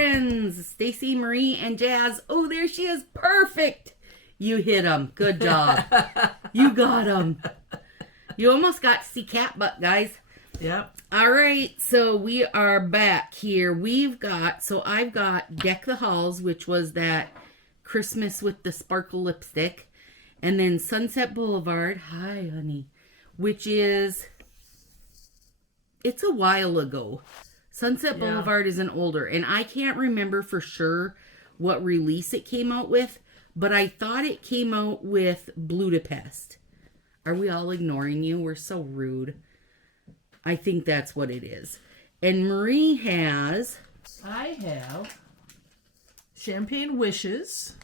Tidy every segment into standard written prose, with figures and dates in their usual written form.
friends, Stacy, Marie, and Jazz. Oh, there she is. Perfect. You hit them. Good job. You got them. You almost got to see cat butt, guys. Yep. All right, so we are back here. I've got Deck the Halls, which was that Christmas with the sparkle lipstick. And then Sunset Boulevard, hi, honey, which is, it's a while ago. Sunset Boulevard is an older, and I can't remember for sure what release it came out with, but I thought it came out with Budapest. Are we all ignoring you? We're so rude. I think that's what it is. And Marie has... I have Champagne Wishes.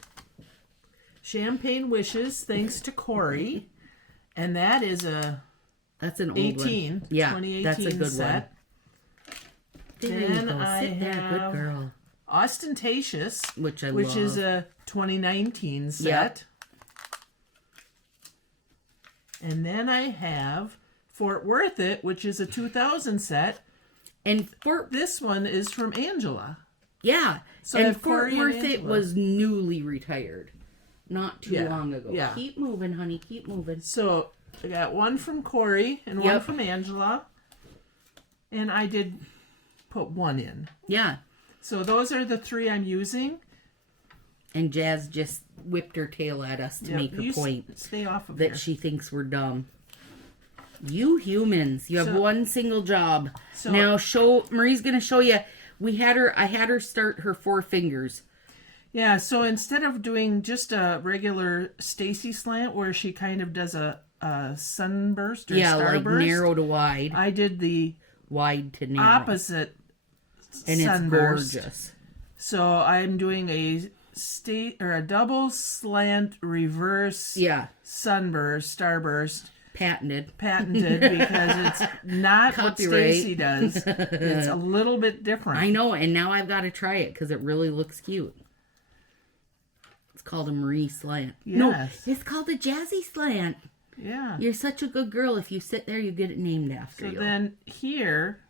Champagne Wishes, thanks to Corey. And that is that's an old 18, one. Yeah, 2018 that's a good set. One. Then I have good girl. Ostentatious, which love. is a 2019 set. Yep. And then I have Fort Worth It, which is a 2000 set. And this one is from Angela. Yeah. So and Fort Worth It was newly retired. Not too long ago. Yeah. Keep moving, honey. Keep moving. So I got one from Corey and one from Angela. And I did put one in. Yeah. So those are the three I'm using. And Jazz just whipped her tail at us to make a point. Stay off of that she thinks we're dumb. You humans, you have one single job. So, now Marie's going to show you. I had her start her 4 fingers. Yeah, so instead of doing just a regular Stacy slant where she kind of does a sunburst or starburst. Like narrow to wide. I did the wide to narrow. Opposite and sunburst. It's gorgeous. So I'm doing a double slant reverse sunburst, starburst. Patented because it's not what Stacy does. It's a little bit different. I know, and now I've got to try it because it really looks cute. It's called a Marie slant. Yes. No, it's called a Jazzy slant. Yeah. You're such a good girl. If you sit there, you get it named after you. So then here,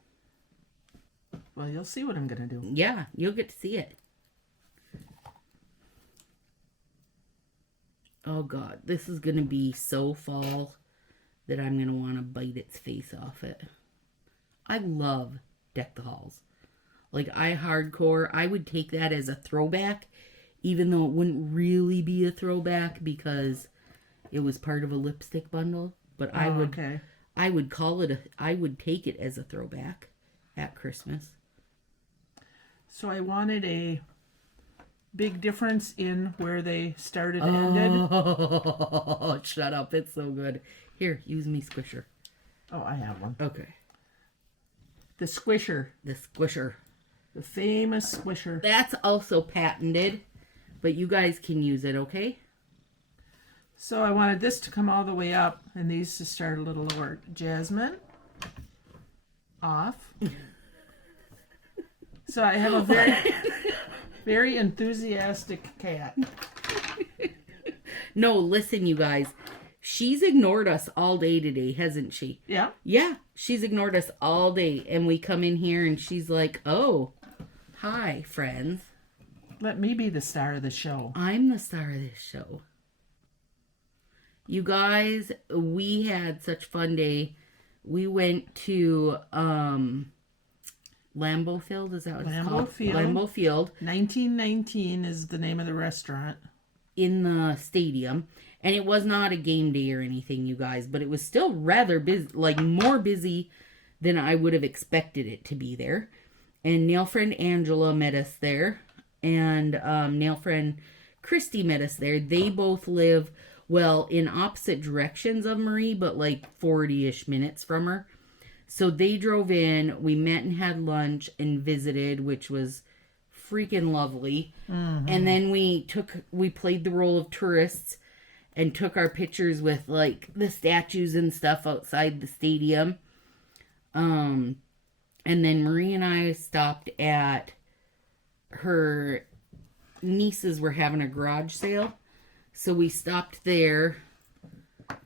well, you'll see what I'm going to do. Yeah, you'll get to see it. Oh, God. This is going to be so fall that I'm going to want to bite its face off it. I love Deck the Halls. Like, I would take that as a throwback, even though it wouldn't really be a throwback because it was part of a lipstick bundle. But I would take it as a throwback at Christmas. So I wanted a big difference in where they started and ended. Oh, shut up. It's so good. Here, use me squisher. Oh, I have one. Okay. The squisher. The squisher. The famous squisher. That's also patented, but you guys can use it, okay? So I wanted this to come all the way up and these to start a little lower. Jasmine. Off. So I have a very enthusiastic cat. No, listen, you guys. She's ignored us all day today, hasn't she? Yeah. Yeah, she's ignored us all day. And we come in here and she's like, oh, hi, friends. Let me be the star of the show. I'm the star of this show. You guys, we had such a fun day. We went to Lambeau Field, is that what it's called? Lambeau Field. 1919 is the name of the restaurant. In the stadium. And it was not a game day or anything, you guys, but it was still rather busy, like more busy than I would have expected it to be there. And nail friend Angela met us there. And nail friend Christy met us there. They both live, well, in opposite directions of Marie, but like 40-ish minutes from her. So they drove in, we met and had lunch and visited, which was freaking lovely. Mm-hmm. And then we played the role of tourists and took our pictures with like the statues and stuff outside the stadium. And then Marie and I stopped at her nieces were having a garage sale. So we stopped there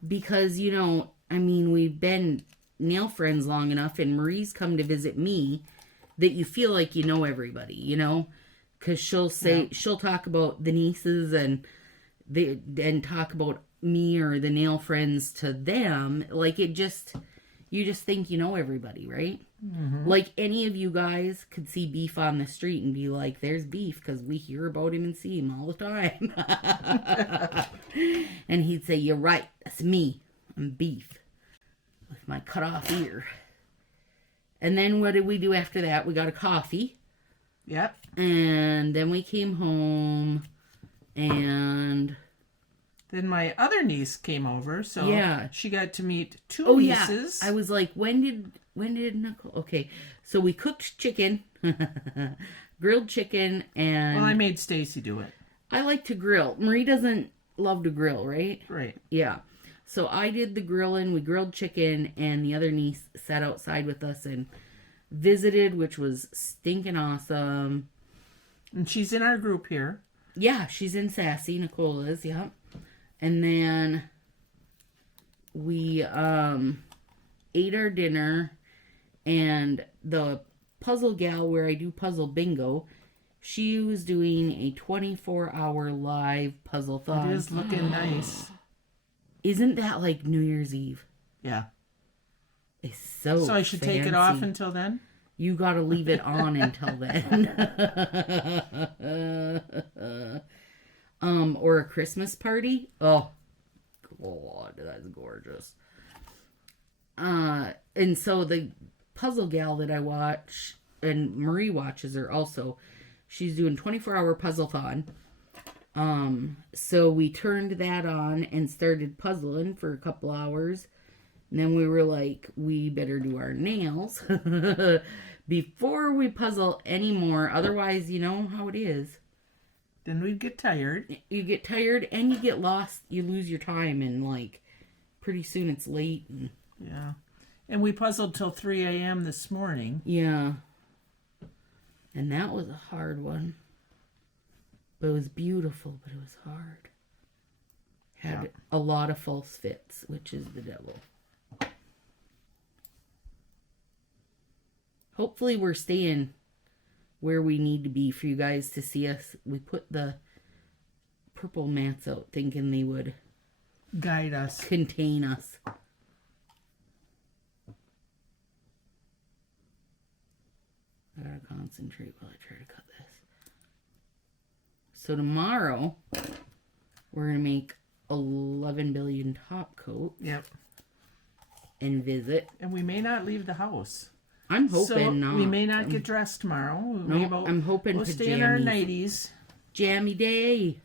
because, you know, I mean, we've been nail friends long enough and Marie's come to visit me that you feel like you know everybody, you know? because she'll talk about the nieces and talk about me or the nail friends to them. Like, you just think you know everybody, right? Mm-hmm. Like, any of you guys could see Beef on the street and be like, there's Beef, because we hear about him and see him all the time. And he'd say, you're right, that's me. I'm Beef with my cut off ear. And then what did we do after that? We got a coffee. Yep. And then we came home, and then my other niece came over, so yeah, she got to meet two nieces. Yeah. I was like, when did Nicole? Okay, so we cooked chicken, grilled chicken, and well, I made Stacy do it. I like to grill. Marie doesn't love to grill, right? Right. Yeah. So I did the grilling. We grilled chicken, and the other niece sat outside with us and visited, which was stinking awesome. And she's in our group here. Yeah, she's in Sassy. Nicole is, yeah. And then we ate our dinner, and the puzzle gal where I do puzzle bingo, she was doing a 24-hour live puzzle-thon. It is looking nice. Isn't that like New Year's Eve? Yeah. It's so I should fancy. take it off until then? You gotta leave it on until then. Or a Christmas party. Oh, God, that's gorgeous. And so the puzzle gal that I watch, and Marie watches her also, she's doing 24-hour puzzle-thon. So we turned that on and started puzzling for a couple hours. And then we were like, we better do our nails before we puzzle anymore. Otherwise, you know how it is. Then we'd get tired. You get tired and you get lost. You lose your time, and like pretty soon it's late. And yeah. And we puzzled till 3 a.m. this morning. yeah. And that was a hard one. But it was beautiful, but it was hard. Had a lot of false fits, which is the devil. Hopefully we're staying where we need to be for you guys to see us. We put the purple mats out thinking they would guide us, contain us. I gotta concentrate while I try to cut this. So tomorrow we're gonna make 11 billion top coat. Yep. And visit. And we may not leave the house. I'm hoping not. We may not get dressed tomorrow. I'm hoping we'll stay in our nighties. Jammy day.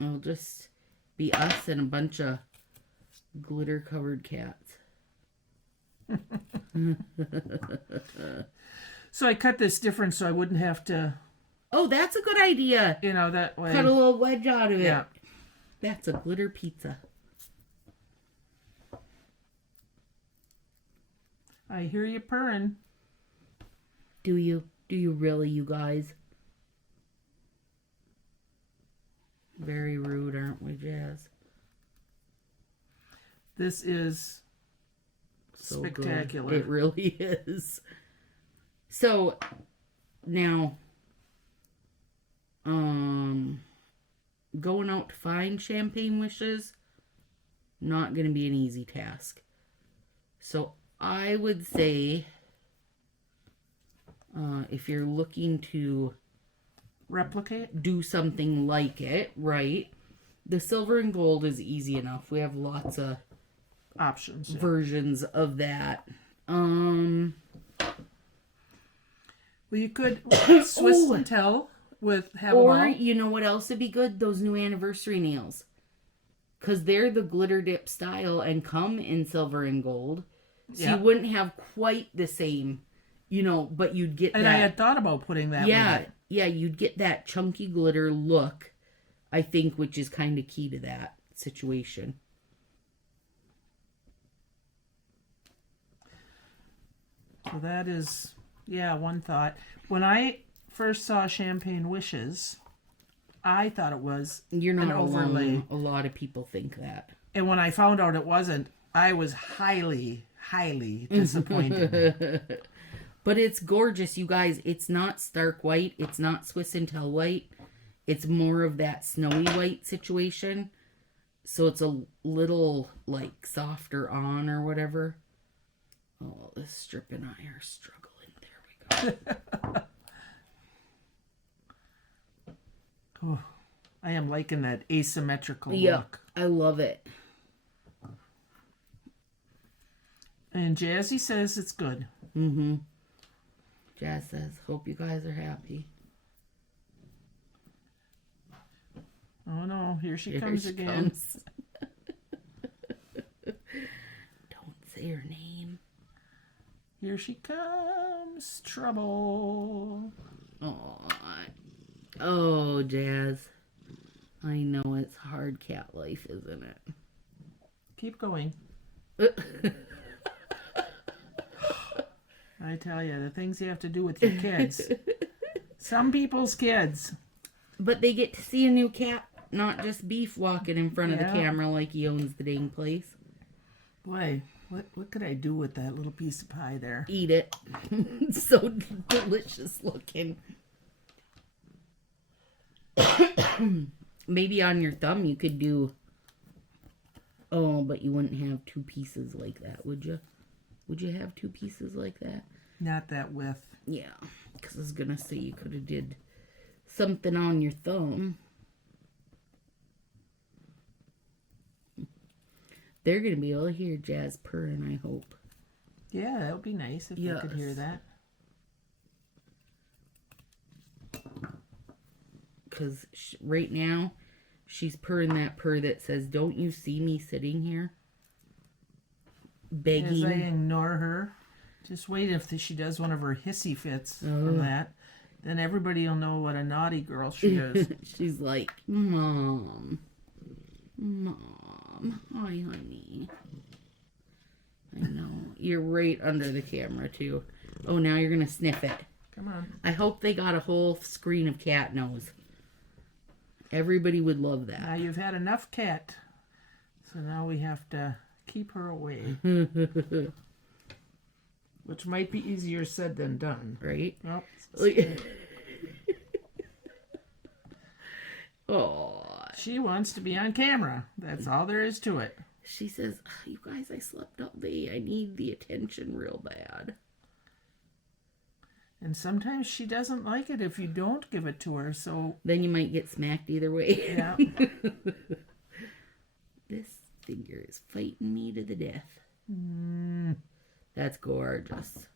It'll just be us and a bunch of glitter-covered cats. So I cut this different so I wouldn't have to... Oh, that's a good idea. You know, that way. Cut a little wedge out of it. Yeah. That's a glitter pizza. I hear you purring. Do you? Do you really, you guys? Very rude, aren't we, Jazz? This is so spectacular. Good. It really is. So, now, going out to find champagne wishes, not going to be an easy task. So, I would say, if you're looking to replicate, do something like it, right? The silver and gold is easy enough. We have lots of options, versions of that. Well, you could Swiss and tell with or you know what else would be good? Those new anniversary nails, because they're the glitter dip style and come in silver and gold. So you wouldn't have quite the same, you know, but you'd get and that. I had thought about putting that with it. Yeah, you'd get that chunky glitter look, I think, which is kind of key to that situation. So that is, one thought. When I first saw Champagne Wishes, I thought it was You're not an overlay. Alone. A lot of people think that. And when I found out it wasn't, I was highly disappointed. But it's gorgeous, you guys. It's not stark white. It's not Swiss Intel white. It's more of that snowy white situation. So it's a little, like, softer on or whatever. Oh, this strip and I are struggling. There we go. Oh, I am liking that asymmetrical Yeah, look. I love it. And Jazzy says it's good. Mm-hmm. Jazz says, hope you guys are happy. Oh no, here she comes again. Comes. Don't say her name. Here she comes. Trouble. Oh, Jazz. I know it's hard cat life, isn't it? Keep going. I tell you, the things you have to do with your kids. Some people's kids. But they get to see a new cat, not just Beef walking in front of the Yeah. camera like he owns the dang place. Boy, what could I do with that little piece of pie there? Eat it. It's so delicious looking. Maybe on your thumb you could do... Oh, but you wouldn't have two pieces like that, would you? Would you have two pieces like that? Not that width. Yeah, because I was going to say you could have did something on your thumb. They're going to be able to hear Jazz purring, I hope. Yeah, that would be nice if they could hear Yes. that. Because right now, she's purring that purr that says, don't you see me sitting here? Begging. As I ignore her. Just wait if she does one of her hissy fits from that. Then everybody will know what a naughty girl she is. She's like, Mom. Mom. Hi, honey. I know. You're right under the camera, too. Oh, now you're going to sniff it. Come on. I hope they got a whole screen of cat nose. Everybody would love Now that. you've had enough cat. So now we have to keep her away. Which might be easier said than done. Right? Nope. Oh. She wants to be on camera. That's all there is to it. She says, you guys, I slept all day. I need the attention real bad. And sometimes she doesn't like it if you don't give it to her. So, Then you might get smacked either way. yeah. This finger is fighting me to the death. Mm. That's gorgeous.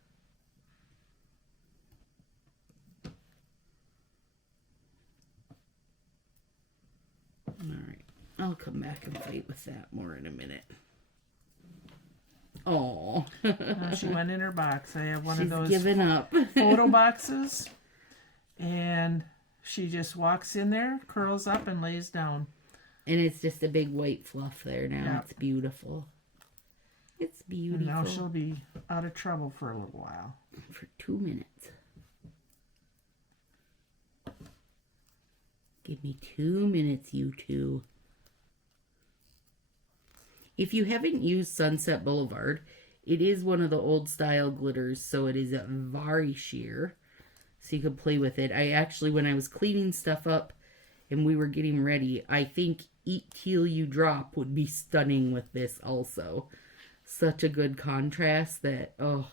Alright. I'll come back and fight with that more in a minute. Oh. She went in her box. I have one She's of those given up. photo boxes. And she just walks in there, curls up, and lays down. And it's just a big white fluff there now. Yeah. It's beautiful. It's beautiful. And now she'll be out of trouble for a little while. For 2 minutes. Give me 2 minutes, you two. If you haven't used Sunset Boulevard, it is one of the old style glitters, so it is a very sheer. So you can play with it. I actually, when I was cleaning stuff up and we were getting ready, I think Eat Till You Drop would be stunning with this also. Such a good contrast that, oh,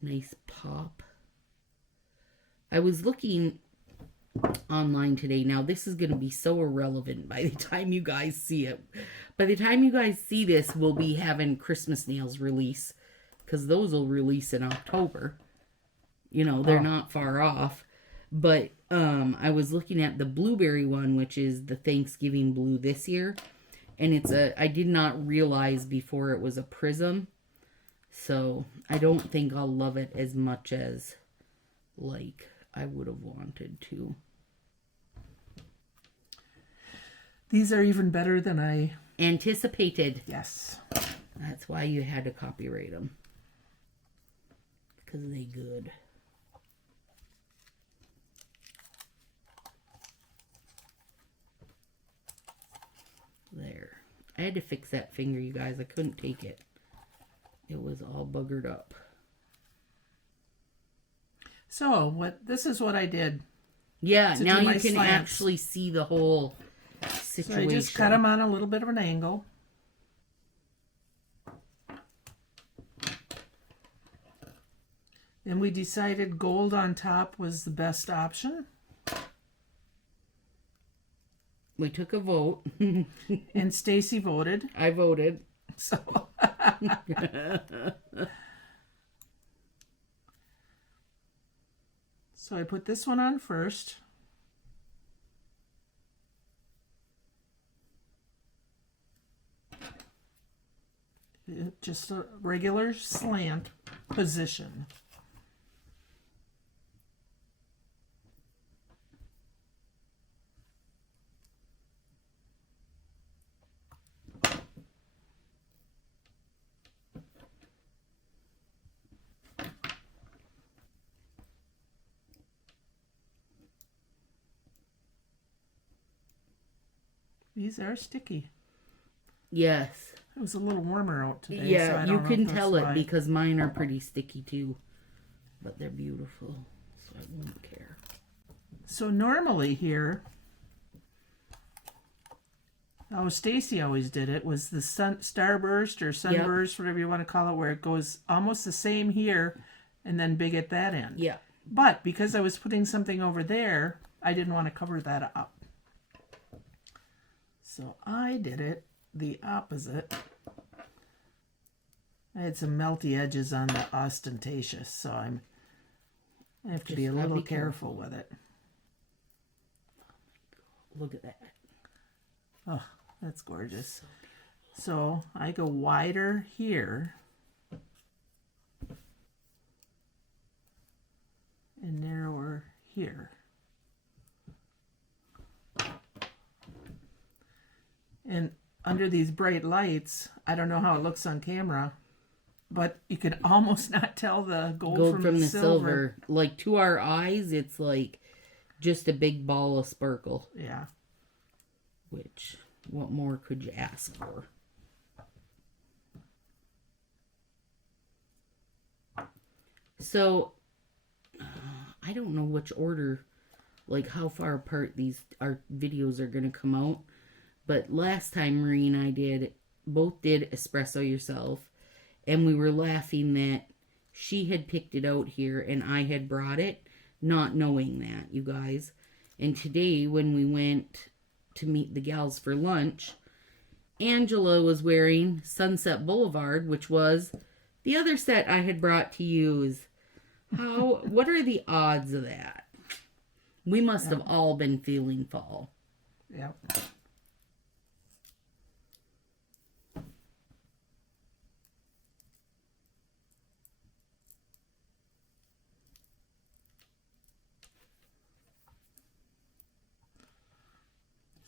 nice pop. I was looking online today. Now, this is going to be so irrelevant by the time you guys see it. By the time you guys see this, we'll be having Christmas nails release, because those will release in October. You know, they're not far off. But I was looking at the blueberry one, which is the Thanksgiving blue this year. And it's I did not realize before it was a prism. So I don't think I'll love it as much as, like, I would have wanted to. These are even better than I... Anticipated. Yes. That's why you had to copyright them. Because they good. There. I had to fix that finger, you guys. I couldn't take it. It was all buggered up. So this is what I did. Yeah, To now do you my can slants. actually see the whole So situation. I just cut them on a little bit of an angle. And we decided gold on top was the best option. We took a vote. And Stacy voted. I voted. So So I put this one on first. Just a regular slant position. These are sticky. Yes. It was a little warmer out today. Yeah, so I you don't know can if that's tell it why. because mine are pretty sticky too. But they're beautiful, so I won't care. So normally here, how Stacy always did it was the starburst or sunburst, whatever you want to call it, where it goes almost the same here and then big at that end. Yeah. But because I was putting something over there, I didn't want to cover that up. So I did it the opposite. I had some melty edges on the ostentatious, so I have to be a Just gotta little be careful with it. Look at that. Oh, that's gorgeous. So I go wider here and narrower here. And under these bright lights, I don't know how it looks on camera, but you can almost not tell the gold, from the silver. Like to our eyes, it's like just a big ball of sparkle. Yeah. Which, what more could you ask for? So, I don't know which order, like how far apart our videos are going to come out. But last time Marie and I both did espresso yourself. And we were laughing that she had picked it out here and I had brought it, not knowing that, you guys. And today when we went to meet the gals for lunch, Angela was wearing Sunset Boulevard, which was the other set I had brought to use. What are the odds of that? We must have all been feeling fall. Yeah.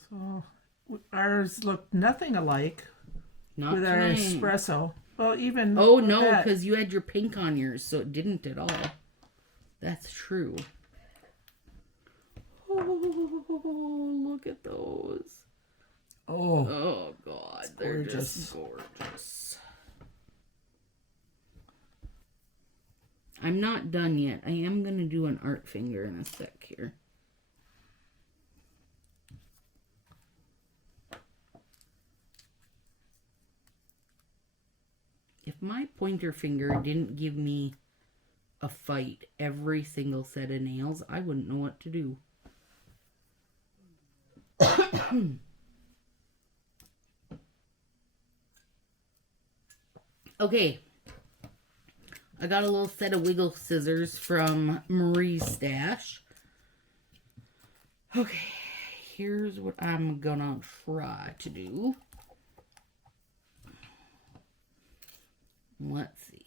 So ours looked nothing alike Not with our tonight. espresso. Well, even Oh, with no, that- because you had your pink on yours, so it didn't at all. That's true. Oh, look at those. Oh, Oh, God. They're gorgeous. just gorgeous. I'm not done yet. I am going to do an art finger in a sec here. If my pointer finger didn't give me a fight every single set of nails, I wouldn't know what to do. Okay. I got a little set of wiggle scissors from Marie's stash. Okay. Here's what I'm gonna try to do. Let's see.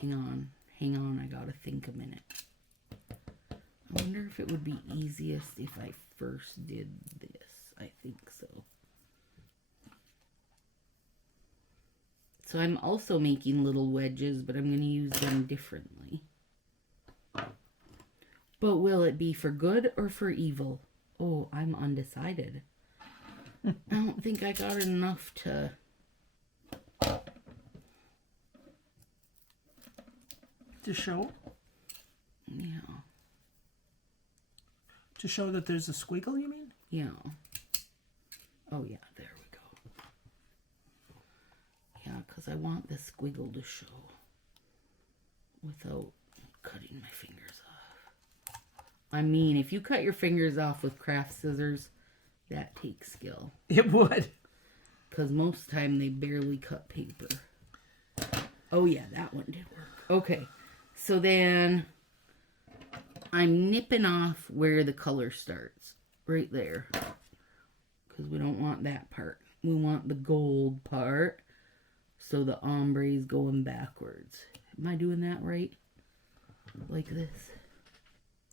Hang on, I gotta think a minute. I wonder if it would be easiest if I first did this. I think so. So I'm also making little wedges, but I'm going to use them differently. But will it be for good or for evil? Oh, I'm undecided. I don't think I got enough to... to show? Yeah. To show that there's a squiggle, you mean? Yeah. Oh, yeah, there we go. Yeah, because I want the squiggle to show without cutting my fingers off. I mean, if you cut your fingers off with craft scissors, that takes skill. It would. Because most of the time they barely cut paper. Oh, yeah, that one did work. Okay, so then I'm nipping off where the color starts. Right there. Because we don't want that part. We want the gold part. So the ombre is going backwards. Am I doing that right? Like this?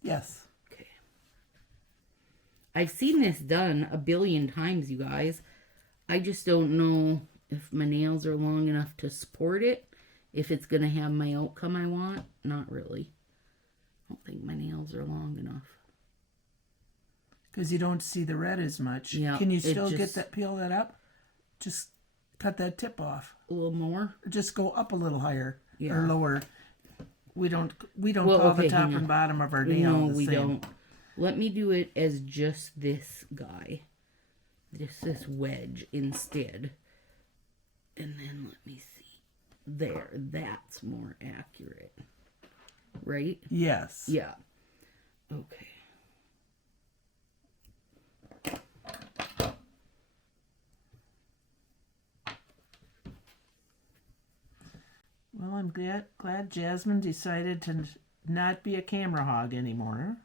Yes. Okay. I've seen this done a billion times, you guys. I just don't know if my nails are long enough to support it. If it's going to have my outcome I want. Not really. I don't think my nails are long enough. Because you don't see the red as much. Yeah, Can you still peel that up? Just cut that tip off. A little more? Just go up a little higher Yeah. or lower. We don't Well, call okay, the top hang on. and bottom of our nail No, the we same. don't. Let me do it as just this guy. Just this wedge instead. And then let me see. There, that's more accurate. Right? Yes. Yeah. Okay. Well, I'm glad Jasmine decided to not be a camera hog anymore.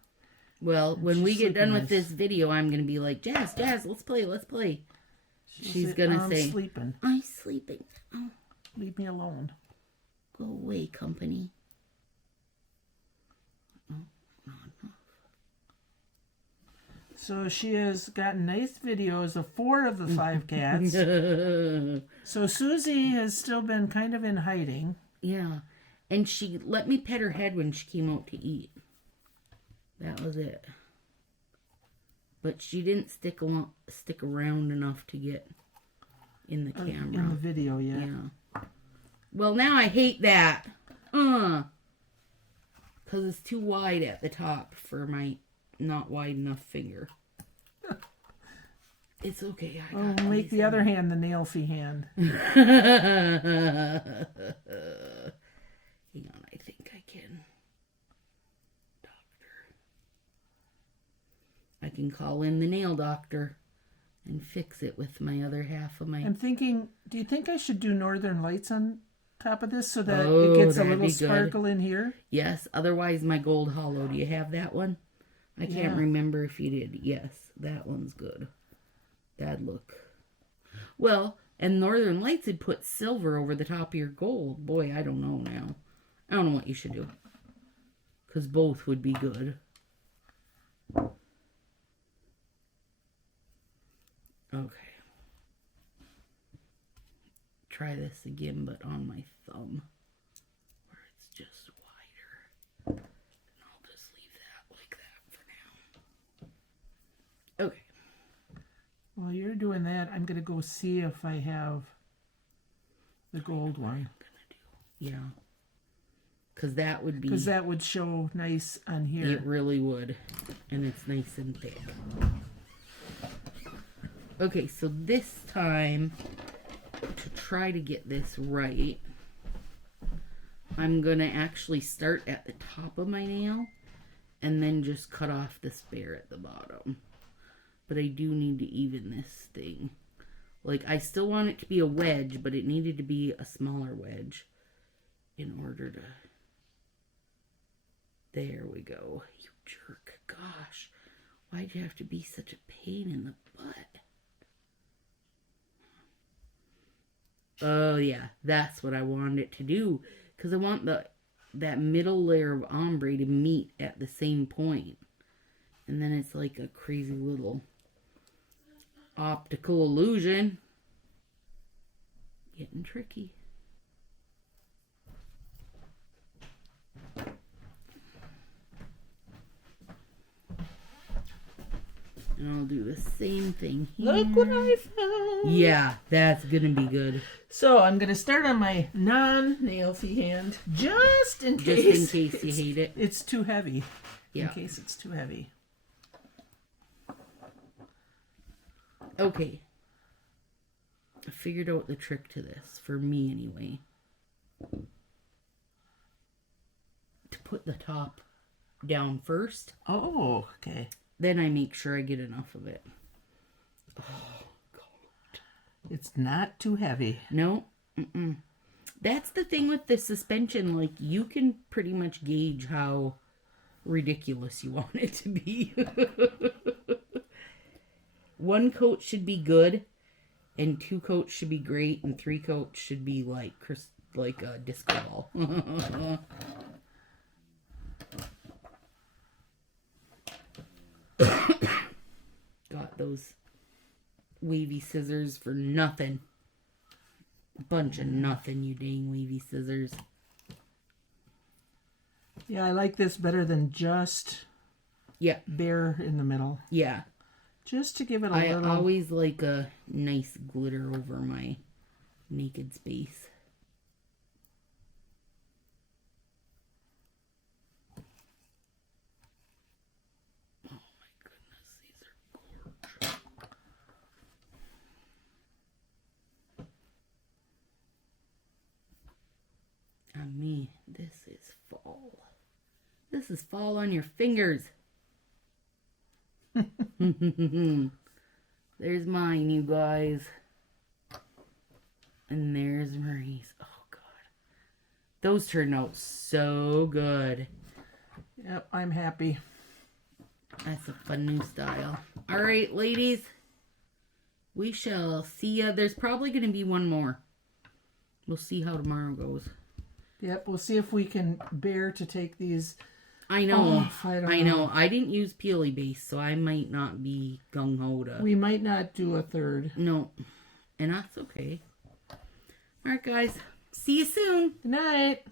Well, when we get done with nice. this video, I'm going to be like, Jazz, let's play. She's going to say, sleeping. I'm sleeping. Oh, Leave me alone. go away, company. So she has gotten nice videos of 4 of the 5 cats. So Susie has still been kind of in hiding. Yeah. And she let me pet her head when she came out to eat. That was it. But she didn't stick around enough to get in the camera. In the video yet. Yeah. Well, now I hate that. Because it's too wide at the top for my not wide enough finger. It's okay. Make the other hand the nail-fee hand. Hang on, I think I can. Doctor. I can call in the nail doctor and fix it with my other half of my... I'm thinking, do you think I should do Northern Lights on top of this so that it gets a that'd little be good. sparkle in here? Yes, otherwise my gold hollow. Do you have that one? I can't remember if you did. Yes, that one's good. That'd look... Well, and Northern Lights had put silver over the top of your gold. Boy, I don't know now. I don't know what you should do. Because both would be good. Okay. Try this again, but on my thumb. Where it's just wider. And I'll just leave that like that for now. Okay. While you're doing that, I'm going to go see if I have the gold one. Yeah. Because that would be... Because that would show nice on here. It really would. And it's nice and thick. Okay, so this time, to try to get this right, I'm going to actually start at the top of my nail and then just cut off the spare at the bottom. But I do need to even this thing. Like, I still want it to be a wedge, but it needed to be a smaller wedge in order to... There we go. You jerk. Gosh. Why'd you have to be such a pain in the butt? Oh, yeah. That's what I wanted it to do. Because I want that middle layer of ombre to meet at the same point. And then it's like a crazy little optical illusion. Getting tricky. And I'll do the same thing here. Look what I found. Yeah, that's gonna be good. So I'm gonna start on my non-nailsy hand, just in case. Just in case you hate it. It's too heavy. Yeah. In case it's too heavy. Okay. I figured out the trick to this, for me anyway. To put the top down first. Oh, okay. Then I make sure I get enough of it. Oh, God. It's not too heavy. No. Mm-mm. That's the thing with the suspension. Like, you can pretty much gauge how ridiculous you want it to be. 1 coat should be good, and 2 coats should be great, and 3 coats should be like a disco ball. Got those wavy scissors for nothing. Bunch of nothing, you dang wavy scissors. Yeah, I like this better than just Yeah. bare in the middle. Yeah. Just to give it a I little... always like a nice glitter over my naked space. Oh my goodness, these are gorgeous. I mean, this is fall. This is fall on your fingers. There's mine, you guys. And there's Marie's. Oh, God. Those turned out so good. Yep, I'm happy. That's a fun new style. All right, ladies. We shall see ya. There's probably going to be one more. We'll see how tomorrow goes. Yep, we'll see if we can bear to take these... I know. I don't I know. know. I didn't use Peely base, so I might not be gung-ho to... We might not do a third. No. And that's okay. All right, guys. See you soon. Good night.